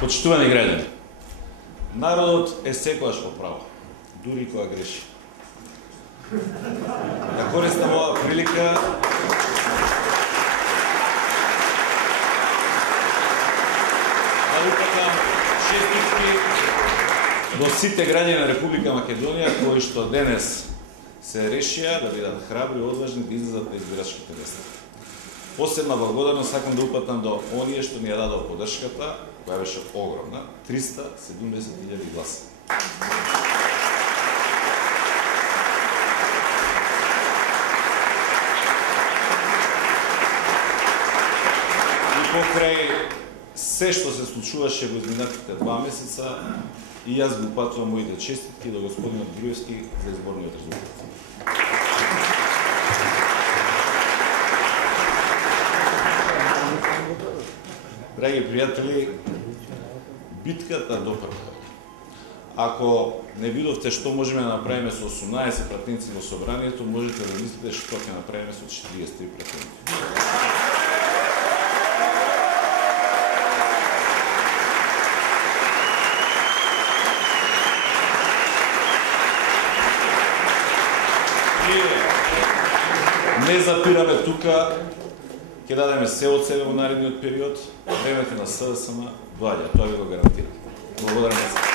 Почитувани граѓани, народот е секогаш во право, дури кога греши. Да користам оваа прилика да упатам честитки до сите граѓани на Република Македонија кои што денес се решија да бидат храбри и одважни да излезат на избирачките места. Посебна благодарност сакам да упатам до оние што ни ја дадоа поддршката, која беше огромна, 370.000 гласа. И покрај се што се случуваше во изминатите 2 месеца, и јас го упатувам моите честитки до господинот Груевски за изборниот резултат. Драги пријатели, битката допрва. Ако не видовте што можеме да направиме со 18 пратеници во собранието, можете да мислите што ќе направиме со 43 пратеници. Не запираме тука, ќе дадеме се од себе во наредниот период, времето на СДСМ доаѓа, тоа ви го гарантирам. Благодарам.